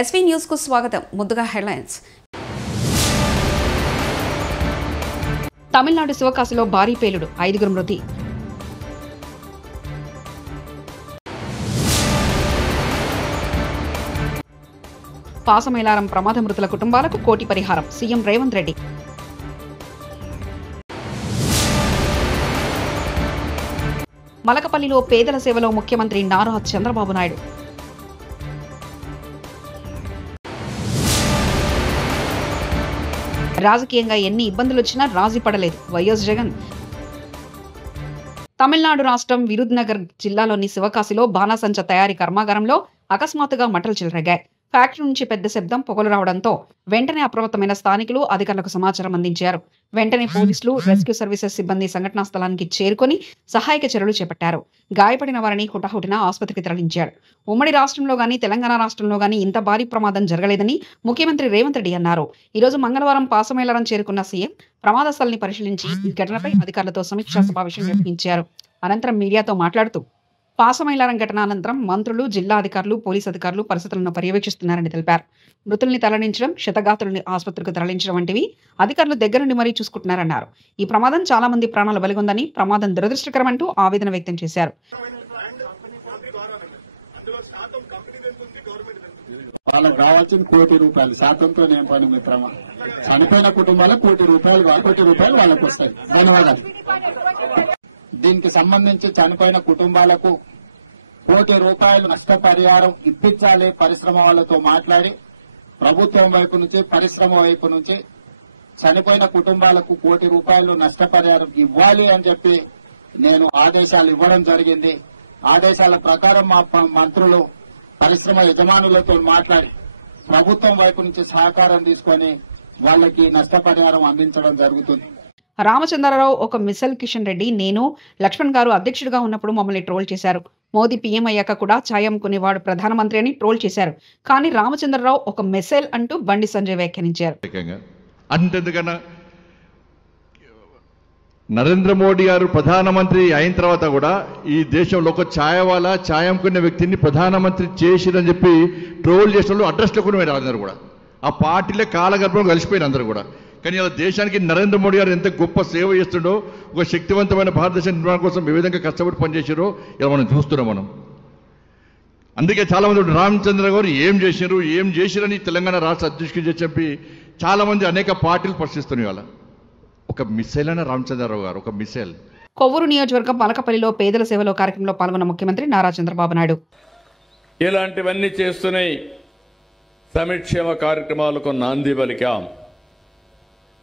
SV news కు స్వాగతం. ముందుగా హెడ్లైన్స్. తమిళనాడు శివకాశిలో భారీ పేలుడు, 5 మృతి. పాసమేలారం ప్రమాద మృతుల కుటుంబాలకు కోటి పరిహారం, సీఎం రేవంత్ రెడ్డి. మలకపల్లిలో పేదల సేవలో ముఖ్యమంత్రి నారా చంద్రబాబు నాయుడు. రాజకీయంగా ఎన్ని ఇబ్బందులు వచ్చినా రాజీ పడలేదు వైఎస్ జగన్. తమిళనాడు రాష్ట్రం విరుద్నగర్ జిల్లాలోని శివకాశిలో బాణాసంచ తయారీ కర్మాగారంలో అకస్మాత్తుగా మంటలు చెలరేగాయి. ఫ్యాక్టరీ నుంచి పెద్ద శబ్దం, పొగలు రావడంతో వెంటనే అప్రమత్తమైన స్థానికులు అధికారులకు సమాచారం అందించారు. వెంటనే పోలీసులు, రెస్క్యూ సర్వీసెస్ సిబ్బంది సంఘటనా స్థలానికి చేరుకొని సహాయక చర్యలు చేపట్టారు. గాయపడిన వారిని హుటాహుటిన ఆసుపత్రికి తరలించారు. ఉమ్మడి రాష్ట్రంలో గానీ తెలంగాణ రాష్ట్రంలో గానీ ఇంత భారీ ప్రమాదం జరగలేదని ముఖ్యమంత్రి రేవంత్ రెడ్డి అన్నారు. ఈ రోజు మంగళవారం పాసమేలారం చేరుకున్న సీఎం ప్రమాద స్థలాన్ని పరిశీలించి ఈ ఘటనపై అధికారులతో సమీక్షా సమావేశం నిర్వహించారు. అనంతరం మీడియాతో మాట్లాడుతూ పాసమేలారం ఘటన అనంతరం మంత్రులు, జిల్లా అధికారులు, పోలీసు అధికారులు పరిస్థితులను పర్యవేక్షిస్తున్నారని తెలిపారు. మృతుల్ని తరలించడం, క్షతగాత్రుల్ని ఆసుపత్రికి తరలించడం వంటివి అధికారులు దగ్గర నుండి మరీ చూసుకుంటున్నారన్నారు. ఈ ప్రమాదం చాలా మంది ప్రాణాలు బలిగొందని, ప్రమాదం దురదృష్టకరమంటూ ఆవేదన వ్యక్తం చేశారు. వాళ్ళకి రావాల్సిన ₹1,00,00,000 శాతంతో నేను పని మిత్రమా. చనిపోయిన కుటుంబాలకు ₹1,00,00,000 వాళ్ళకు వస్తాయి. ధన్యవాదాలు. దీనికి సంబంధించి చనిపోయిన కుటుంబాలకు ₹1,00,00,000 నష్టపరిహారం ఇప్పించాలి. పరిశ్రమ వాళ్ళతో మాట్లాడి ప్రభుత్వం వైపు నుంచి, పరిశ్రమ వైపు నుంచి చనిపోయిన కుటుంబాలకు ₹1,00,00,000 నష్టపరిహారం ఇవ్వాలి అని చెప్పి నేను ఆదేశాలు ఇవ్వడం జరిగింది. ఆదేశాల ప్రకారం మా మంత్రులు పరిశ్రమ యజమానులతో మాట్లాడి ప్రభుత్వం వైపు నుంచి సహకారం తీసుకొని వాళ్ళకి నష్టపరిహారం అందించడం జరుగుతుంది. రామచంద్రరావు ఒక మిసైల్, కిషన్ రెడ్డి, నేను, లక్ష్మణ్ గారు అధ్యక్షుడిగా ఉన్నప్పుడు మమ్మల్ని ట్రోల్ చేశారు. మోదీ పీఎం అయ్యాక కూడా ఛాయ్ అమ్ముకునేవాడు ప్రధానమంత్రి అని ట్రోల్ చేశారు. కానీ రామచంద్రరావు ఒక మిసైల్ అంటూ బండి సంజయ్ వ్యాఖ్యానించారు. అంతెందుకన్నా నరేంద్ర మోడీ గారు ప్రధానమంత్రి అయిన తర్వాత కూడా ఈ దేశంలో ఒక ఛాయ్ అమ్ముకునే వ్యక్తిని ప్రధానమంత్రి చేసిరని చెప్పి ట్రోల్ చేసిన వాళ్ళు అడ్రస్ లేకుండా అందరూ కూడా ఆ పార్టీలే కాలగర్భంలో కలిసిపోయిన అందరూ కూడా. కానీ ఇలా దేశానికి నరేంద్ర మోడీ గారు ఎంత గొప్ప సేవ చేస్తుండో, ఒక శక్తివంతమైన భారతదేశ నిర్మాణం కోసం ఏ విధంగా కష్టపడి పనిచేసారో ఇలా మనం చూస్తున్నాం మనం. అందుకే చాలా మంది రామచంద్ర గారు ఏం చేసిరని తెలంగాణ రాష్ట్ర అధ్యక్షుడు చెప్పి చాలా మంది అనేక పార్టీలు ప్రశ్నిస్తున్నాయి. వాళ్ళ ఒక మిసైల్ అన్న రామచంద్రరావు గారు, ఒక మిసైల్. కొవ్వూరు నియోజకవర్గం మలకపల్లిలో పేదల సేవలో కార్యక్రమంలో పాల్గొన్న ముఖ్యమంత్రి నారా చంద్రబాబు నాయుడు ఇలాంటివన్నీ చేస్తున్నాయి. సంక్షేమ కార్యక్రమాలకు నాంది పలికాం.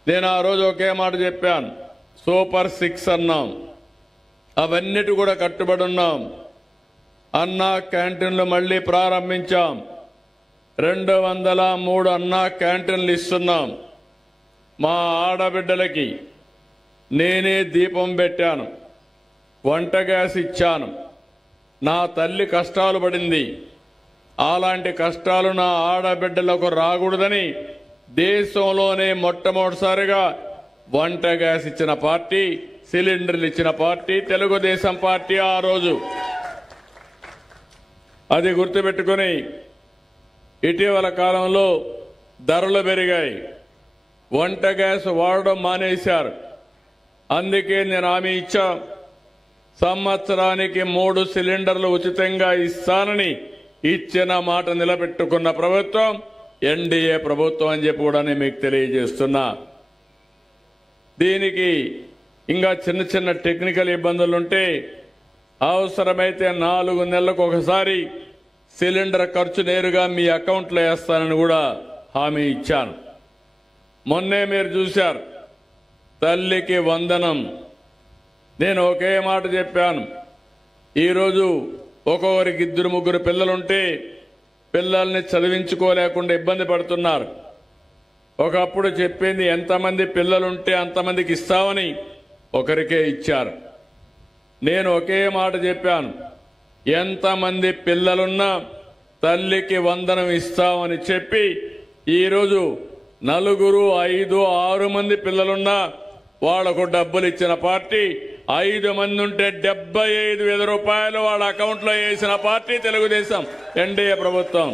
నేను ఆ రోజు ఒకే మాట చెప్పాను, సూపర్ 6 అన్నాం. అవన్నిటి కూడా కట్టుబడి ఉన్నాం. అన్నా క్యాంటీన్లు మళ్ళీ ప్రారంభించాం. 203 అన్నా క్యాంటీన్లు ఇస్తున్నాం. మా ఆడబిడ్డలకి నేనే దీపం పెట్టాను, వంట గ్యాస్ ఇచ్చాను. నా తల్లి కష్టాలు పడింది. అలాంటి కష్టాలు నా ఆడబిడ్డలకు రాకూడదని దేశంలోనే మొట్టమొదటిసారిగా వంట గ్యాస్ ఇచ్చిన పార్టీ, సిలిండర్లు ఇచ్చిన పార్టీ తెలుగుదేశం పార్టీ. ఆ రోజు అది గుర్తుపెట్టుకుని ఇటీవల కాలంలో ధరలు పెరిగాయి. వంట గ్యాస్ వాడడం మానేశారు. అందుకే నేను హామీ ఇచ్చా, సంవత్సరానికి 3 సిలిండర్లు ఉచితంగా ఇస్తానని ఇచ్చిన మాట నిలబెట్టుకున్న ప్రభుత్వం ఎన్డీఏ ప్రభుత్వం అని చెప్పి కూడా నేను మీకు తెలియజేస్తున్నా. దీనికి ఇంకా చిన్న చిన్న టెక్నికల్ ఇబ్బందులుంటే అవసరమైతే 4 నెలలకు ఒకసారి సిలిండర్ ఖర్చు నేరుగా మీ అకౌంట్లో వేస్తానని కూడా హామీ ఇచ్చాను. మొన్నే మీరు చూశారు, తల్లికి వందనం. నేను ఒకే మాట చెప్పాను, ఈరోజు ఒక్కొక్కరికి 2-3 పిల్లలుంటే పిల్లల్ని చదివించుకోలేకుండా ఇబ్బంది పడుతున్నారు. ఒకప్పుడు చెప్పింది ఎంతమంది పిల్లలుంటే అంతమందికి ఇస్తామని, ఒకరికే ఇచ్చారు. నేను ఒకే మాట చెప్పాను, ఎంతమంది పిల్లలున్నా తల్లికి వందనం ఇస్తామని చెప్పి ఈరోజు 4, 5, 6 మంది పిల్లలున్నా వాళ్లకు డబ్బులు ఇచ్చిన పార్టీ. 5 మంది ఉంటే 75,000 రూపాయలు వాళ్ళ అకౌంట్లో వేసిన పార్టీ తెలుగుదేశం ఎన్డీఏ ప్రభుత్వం.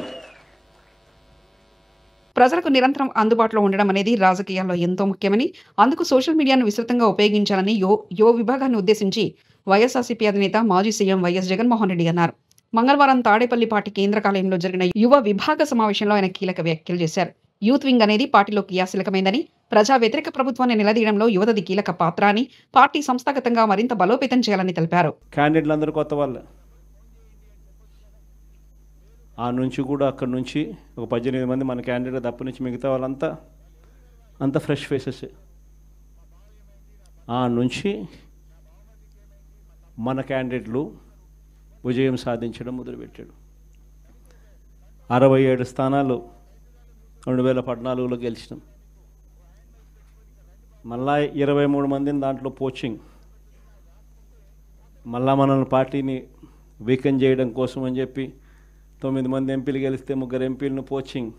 ప్రజలకు నిరంతరం అందుబాటులో ఉండడం అనేది రాజకీయాల్లో ఎంతో ముఖ్యమని, అందుకు సోషల్ మీడియాను విస్తృతంగా ఉపయోగించాలని యువ విభాగాన్ని ఉద్దేశించి వైఎస్ఆర్సీపీ అధినేత మాజీ సీఎం వైఎస్ జగన్మోహన్ రెడ్డి అన్నారు. మంగళవారం తాడేపల్లి పార్టీ కేంద్ర కార్యాలయంలో జరిగిన యువ విభాగ సమావేశంలో ఆయన కీలక వ్యాఖ్యలు చేశారు. యూత్ వింగ్ అనేది పార్టీలో క్రియాశీలకమైందని, ప్రజా వ్యతిరేక ప్రభుత్వాన్ని నిలదీయడంలో యువతది కీలక పాత్ర అని, పార్టీ సంస్థాగతంగా మరింత బలోపేతం చేయాలని తెలిపారు. క్యాండిడేట్లందరూ కొత్త వాళ్ళే. ఆ నుంచి కూడా అక్కడి నుంచి ఒక 18 మంది మన క్యాండిడేట్ తప్ప నుంచి మిగతా వాళ్ళంతా అంత ఫ్రెష్ ఫేసెస్. ఆ నుంచి మన క్యాండిడేట్లు విజయం సాధించడం మొదలుపెట్టాడు. 67 స్థానాలు 2014లో గెలిచినాం. మళ్ళా 23 మందిని దాంట్లో పోచింగ్, మళ్ళా మనల్ని పార్టీని వీకెన్ చేయడం కోసం అని చెప్పి 9 మంది ఎంపీలు గెలిస్తే 3 ఎంపీలను పోచింగ్,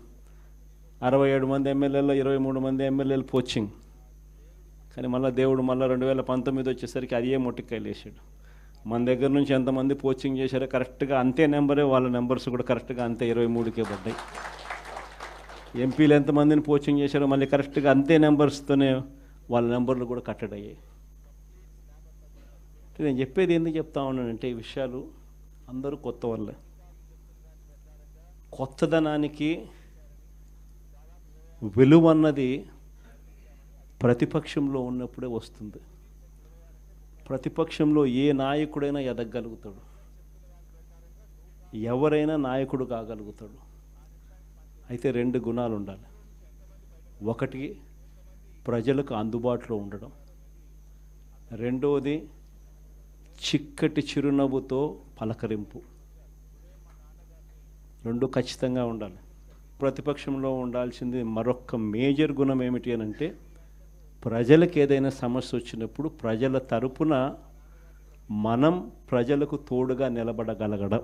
67 మంది ఎమ్మెల్యేలో 23 మంది ఎమ్మెల్యేలు పోచింగ్. కానీ మళ్ళీ దేవుడు మళ్ళీ 2019 వచ్చేసరికి అదే మొట్టికాయలు వేసాడు. మన దగ్గర నుంచి ఎంతమంది పోచింగ్ చేశారో కరెక్ట్గా అంతే నెంబరే, వాళ్ళ నెంబర్స్ కూడా కరెక్ట్గా అంతే 23కే పడ్డాయి. ఎంపీలు ఎంతమందిని పోచింగ్ చేశారో మళ్ళీ కరెక్ట్గా అంతే నెంబర్స్తోనే వాళ్ళ నెంబర్లు కూడా కట్టడయ్యాయి. నేను చెప్పేది ఎందుకు చెప్తా ఉన్నానంటే, ఈ విషయాలు అందరూ కొత్త వాళ్ళే. కొత్తదనానికి విలువ అన్నది ప్రతిపక్షంలో ఉన్నప్పుడే వస్తుంది. ప్రతిపక్షంలో ఏ నాయకుడైనా ఎదగలుగుతాడు, ఎవరైనా నాయకుడు కాగలుగుతాడు. అయితే 2 గుణాలు ఉండాలి. ఒకటి ప్రజలకు అందుబాటులో ఉండడం, రెండవది చిక్కటి చిరునవ్వుతో పలకరింపు. 2 ఖచ్చితంగా ఉండాలి. ప్రతిపక్షంలో ఉండాల్సింది మరొక మేజర్ గుణం ఏమిటి అని అంటే, ప్రజలకు ఏదైనా సమస్య వచ్చినప్పుడు ప్రజల తరపున మనం ప్రజలకు తోడుగా నిలబడగలగడం.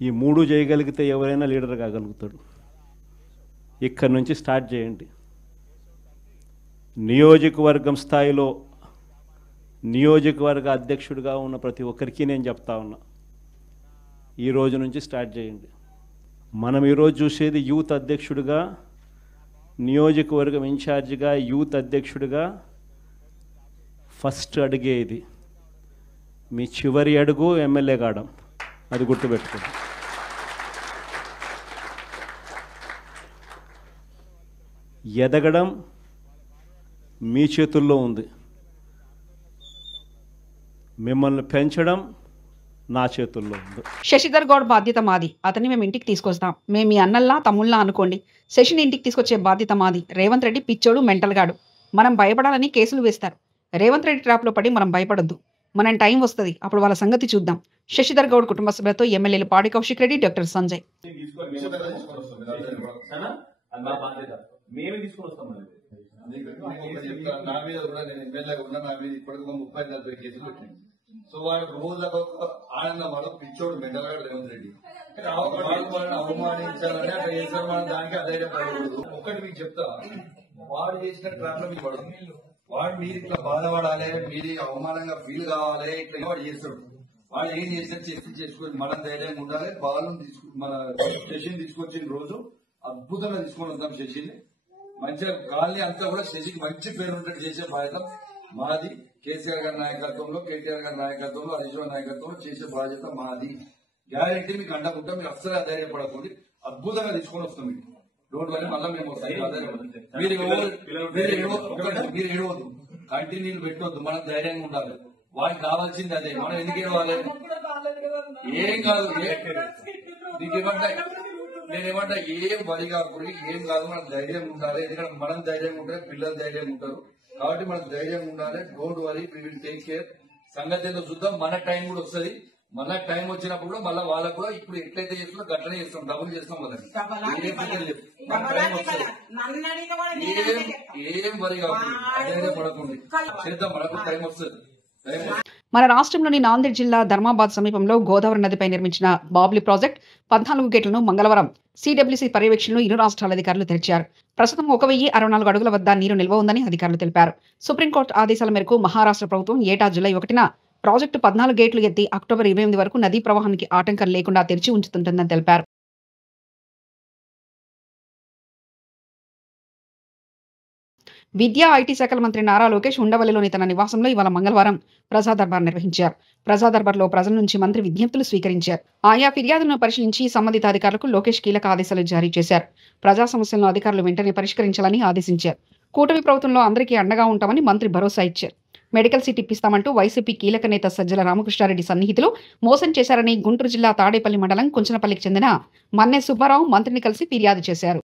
ఈ 3 చేయగలిగితే ఎవరైనా లీడర్ కాగలుగుతాడు. ఇక్కడి నుంచి స్టార్ట్ చేయండి. నియోజకవర్గం స్థాయిలో నియోజకవర్గ అధ్యక్షుడిగా ఉన్న ప్రతి ఒక్కరికి నేను చెప్తా ఉన్నా, ఈ రోజు నుంచి స్టార్ట్ చేయండి. మనం ఈరోజు చూసేది యూత్ అధ్యక్షుడిగా, నియోజకవర్గం ఇన్ఛార్జిగా, యూత్ అధ్యక్షుడిగా ఫస్ట్ అడిగే ఇది. మీ చివరి అడుగు ఎమ్మెల్యే కావడం, అది గుర్తుపెట్టుకోండి. ఎదగడం మీ చేతుల్లో ఉంది, మిమ్మల్ని పెంచడం నా చేతుల్లో ఉంది. శశిధర్ గౌడ్ బాధ్యత మాది, అతన్ని మేము ఇంటికి తీసుకొస్తాం. మేము మీ అన్నల్లా తమ్ముళ్ళ అనుకోండి. శశిని ఇంటికి తీసుకొచ్చే బాధ్యత మాది. రేవంత్ రెడ్డి పిచ్చోడు, మెంటల్ గాడు. మనం భయపడాలని కేసులు వేస్తారు. రేవంత్ రెడ్డి ట్రాప్లో పడి మనం భయపడొద్దు. మనం టైం వస్తుంది, అప్పుడు వాళ్ళ సంగతి చూద్దాం. శశిధర్ గౌడ్ కుటుంబ సభ్యులతో ఎమ్మెల్యేలు పాడి కౌశిక్ రెడ్డి, డాక్టర్ సంజయ్. నా మీద కూడా నేను ఎమ్మెల్యేగా ఉన్నా, నా మీద ఇప్పటికి 30-40 కేసులు పెట్టింది. సో వాడు రోజులకు ఒక ఆనందం, వాడు పిచ్చోడు, మెంటల్గాడు రేవంత్ రెడ్డి. అవమానించాలని అట్లా చేశారు. మనం దానికి అధైర్యపడకూడదు. ఒక్కటి మీకు చెప్తా, వాడు చేసిన ట్రాప్ లో మీకు పడదు. వాడు మీరు ఇట్లా బాధపడాలి, మీరు అవమానంగా ఫీల్ కావాలి, ఇట్లా వాడు చేస్తాడు. వాడు ఏం చేసినా చేసుకుని మనం ధైర్యంగా ఉండాలి. బాలను మన శశిని తీసుకొచ్చిన రోజు అద్భుతంగా తీసుకొని వద్దాం. శశిని మంచిగా గాలి అంతా కూడా శశికి మంచి పేరు ఉంటే చేసే బాధ్యత మాది. కేసీఆర్ గారి నాయకత్వంలో, కేటీఆర్ గారి నాయకత్వంలో, హరీష్ రావు నాయకత్వంలో చేసే బాధ్యత మాది. గ్యారెంటీ మీకు అండకుంటాం. మీరు అస్సలు అధైర్యపడకండి. అద్భుతంగా తీసుకొని వస్తాం. మీకు రోడ్డు అని మళ్ళీ మేము వస్తాయి. మీరు ఏడవద్దు, కంటిన్యూ పెట్టవద్దు. మనం ధైర్యంగా ఉండాలి. వాడికి కావాల్సింది అదే. మనం ఎందుకు ఏడవాలి? ఏం కాదు. నీకేమంటా నేనేమంటా, ఏం వరి కాకుండా ఏం కాదు. మనం ధైర్యంగా ఉండాలి. ఎందుకంటే మనం ధైర్యంగా ఉంటే పిల్లలు ధైర్యంగా ఉంటారు. కాబట్టి మనం ధైర్యంగా ఉండాలి. Don't worry, we will take care. సంగతి ఏదో చూద్దాం. మన టైం కూడా వస్తుంది. మన టైం వచ్చినప్పుడు కూడా మళ్ళీ వాళ్ళకు కూడా ఇప్పుడు ఎట్లయితే చేస్తుందో గట్లనే చేస్తాం. డబ్బులు చేస్తాం వాళ్ళకి. మన టైం వస్తుంది. ఏం వరి కాకుండా అదే పడకుండా చేద్దాం. మనకు టైం వస్తుంది. మన రాష్ట్రంలోని నాందేడ్ జిల్లా ధర్మాబాద్ సమీపంలో గోదావరి నదిపై నిర్మించిన బాబ్లీ ప్రాజెక్ట్ 14 గేట్లను మంగళవారం సిడబ్ల్యూసీ పర్యవేక్షణలో ఇరు రాష్ట్రాల అధికారులు తెరిచారు. ప్రస్తుతం 1064 అడుగుల వద్ద నీరు నిల్వ ఉందని అధికారులు తెలిపారు. సుప్రీంకోర్టు ఆదేశాల మేరకు మహారాష్ట్ర ప్రభుత్వం ఏటా జూలై 1న ప్రాజెక్టు 14 గేట్లు ఎత్తి అక్టోబర్ 28 వరకు నదీ ప్రవాహానికి ఆటంకం లేకుండా తెరిచి ఉంచుతుంటుందని తెలిపారు. విద్యా ఐటీ శాఖల మంత్రి నారా లోకేష్ ఉండవల్లిలోని తన నివాసంలో ఇవాళ మంగళవారం ప్రజా దర్బార్ నిర్వహించారు. ప్రజా దర్బార్లో ప్రజల నుంచి మంత్రి విజ్ఞప్తులు స్వీకరించారు. ఆయా ఫిర్యాదులను పరిశీలించి సంబంధిత అధికారులకు లోకేష్ కీలక ఆదేశాలు జారీ చేశారు. ప్రజా సమస్యలను అధికారులు వెంటనే పరిష్కరించాలని ఆదేశించారు. కూటమి ప్రభుత్వంలో అందరికీ అండగా ఉంటామని మంత్రి భరోసా ఇచ్చారు. మెడికల్ సీట్ ఇప్పిస్తామంటూ వైసీపీ కీలక నేత సజ్జల రామకృష్ణారెడ్డి సన్నిహితులు మోసం చేశారని గుంటూరు జిల్లా తాడేపల్లి మండలం కుంచనపల్లికి చెందిన మన్నె సుబ్బారావు మంత్రిని కలిసి ఫిర్యాదు చేశారు.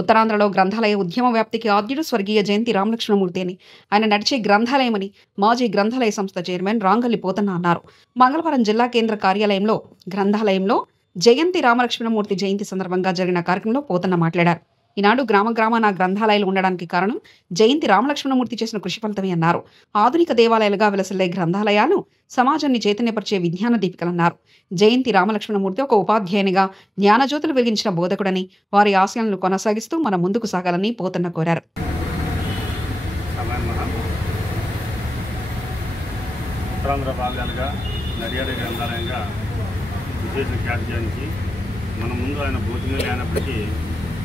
ఉత్తరాంధ్రలో గ్రంథాలయ ఉద్యమ వ్యాప్తికి ఆద్యుడు స్వర్గీయ జయంతి రామలక్ష్మణమూర్తి అని, ఆయన నడిచే గ్రంథాలయమని మాజీ గ్రంథాలయ సంస్థ చైర్మన్ రాంగల్లి పోతన్న అన్నారు. మంగళవారం జిల్లా కేంద్ర కార్యాలయంలో గ్రంథాలయంలో జయంతి రామలక్ష్మణమూర్తి జయంతి సందర్భంగా జరిగిన కార్యక్రమంలో పోతన్న మాట్లాడారు. ఈనాడు గ్రామాన గ్రంథాలయాలు ఉండడానికి కారణం జయంతి రామలక్ష్మణమూర్తి చేసిన కృషి ఫలితమే అన్నారు. ఆధునిక దేవాలయాలుగా వెలసిల్లే గ్రంథాలయాలు సమాజాన్ని చైతన్యపరిచే విజ్ఞాన దీపికలన్నారు. జయంతి రామలక్ష్మణమూర్తి ఒక ఉపాధ్యాయునిగా జ్ఞానజ్యోతులు వెలిగించిన బోధకుడని, వారి ఆశయాలను కొనసాగిస్తూ మన ముందుకు సాగాలని పోతన్న కోరారు. ఉత్తరాంధ్ర భాగాలుగా నడియాడే గ్రంథాలయంగా విశేష ఖ్యాతించి మన ముందు ఆయన భౌతికంగా లేనప్పటికీ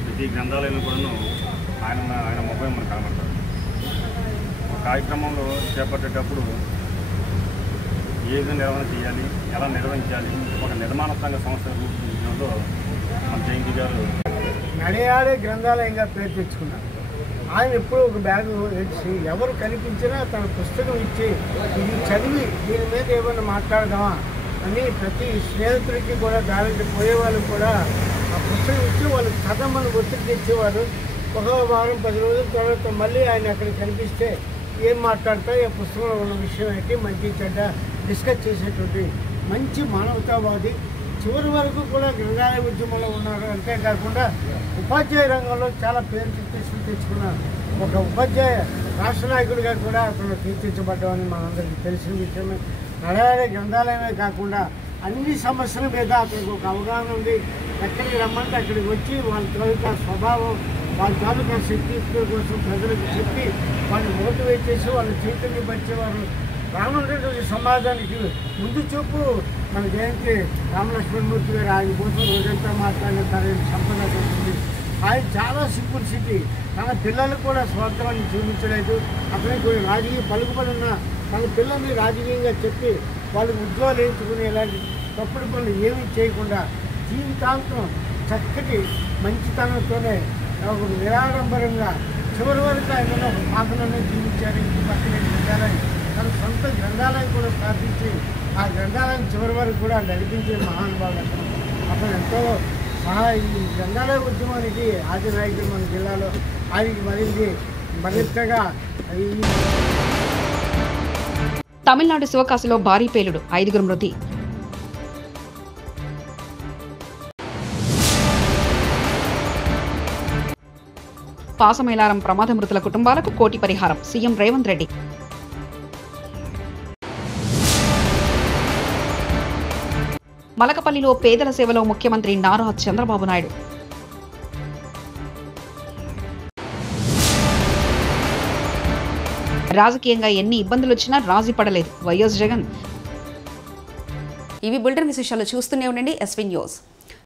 ప్రతి గ్రంథాలయం కూడాను ఆయన ముఖం మనకు కనబడతారు. ఒక కార్యక్రమంలో చేపట్టేటప్పుడు ఏ విధంగా నిర్వహణ చేయాలి, ఎలా నిర్వహించాలి, ఒక నిర్మాణ సంఘ సంస్థ రూపొందించడంలో మన జయంతి గారు నడియాడే గ్రంథాలయంగా పేరు తెచ్చుకున్నారు. ఆయన ఎప్పుడూ ఒక బ్యాగు తెచ్చి ఎవరు కనిపించినా తన పుస్తకం ఇచ్చి ఇది చదివి దీని మీద ఏమైనా మాట్లాడదామా అని ప్రతి స్నేహితుడికి కూడా దానికి పోయే వాళ్ళు కూడా ఆ పుస్తకం ఇచ్చి వాళ్ళు చదవమని ఒత్తిడి తెచ్చేవారు. ఒక వారం 10 రోజుల తర్వాత మళ్ళీ ఆయన అక్కడ కనిపిస్తే ఏం మాట్లాడతా ఈ పుస్తకంలో ఉన్న విషయం ఏంటి, మంచి చెడ్డ డిస్కస్ చేసేటువంటి మంచి మానవతావాది. చివరి వరకు కూడా గ్రంథాలయ ఉద్యమంలో ఉన్నారు. అంతేకాకుండా ఉపాధ్యాయ రంగంలో చాలా పేరు తెచ్చుకున్నారు. ఒక ఉపాధ్యాయ రాష్ట్ర నాయకుడిగా కూడా అతను తీర్చిదిద్దబడ్డామని మనందరికీ తెలిసిన విషయమే. నడియాడే గ్రంథాలయమే కాకుండా అన్ని సమస్యల మీద అతనికి ఒక అవగాహన ఉంది. ఎక్కడికి రమ్మంటే అక్కడికి వచ్చి వాళ్ళ తాలూకా స్వభావం, వాళ్ళ తాలూకా శక్తి కోసం ప్రజలకు చెప్పి వాళ్ళని మోటివేట్ చేసి వాళ్ళని చైతన్యపరిచేవారు. రానున్నటువంటి సమాజానికి ముందు చూపు మన జయంతి రామలక్ష్మణమూర్తి గారు. ఆయన కోసం రోజంతా మాట్లాడిన తన సంపద ఉంటుంది. ఆయన చాలా సింపుల్సిటీ, తన పిల్లలకు కూడా స్వార్థాన్ని చూపించలేదు. అతనికి రాజకీయ పలుకుబడి ఉన్న తన పిల్లల్ని రాజకీయంగా చెప్పి వాళ్ళకి ఉద్యోగాలు వేయించుకుని ఇలాంటి తప్పుడు పనులు ఏమీ చేయకుండా జీవితాంతం చక్కటి మంచితనంతోనే ఒక నిరాడంబరంగా చివరి వరకు ఆయన ఒక పాత్రలోనే జీవించారు. ఇంటి పక్కనే గ్రంథాలయం, తన సొంత గ్రంథాలయం కూడా స్థాపించి ఆ గ్రంథాలయం చివరి వరకు కూడా నడిపించే మహానుభావులు. అతను ఎంతో ఈ గ్రంథాలయ ఉద్యమానికి ఆది నాయకుడు మన జిల్లాలో ఆయనకి మరింతగా తమిళనాడు శివకాశిలో భారీ పేలుడు, 5 మృతి. పాసమేలారం ప్రమాద మృతుల కుటుంబాలకు 1 కోటి పరిహారం, సీఎం రేవంత్ రెడ్డి. మలకపల్లిలో పేదల సేవలో ముఖ్యమంత్రి నారా చంద్రబాబు నాయుడు. రాజకీయంగా ఎన్ని ఇబ్బందులు వచ్చినా రాజీ పడలేదు వైఎస్ జగన్. ఇవి బులెటిన్ విశేషాలు. చూస్తూనే ఉండండి ఎస్వీ న్యూస్.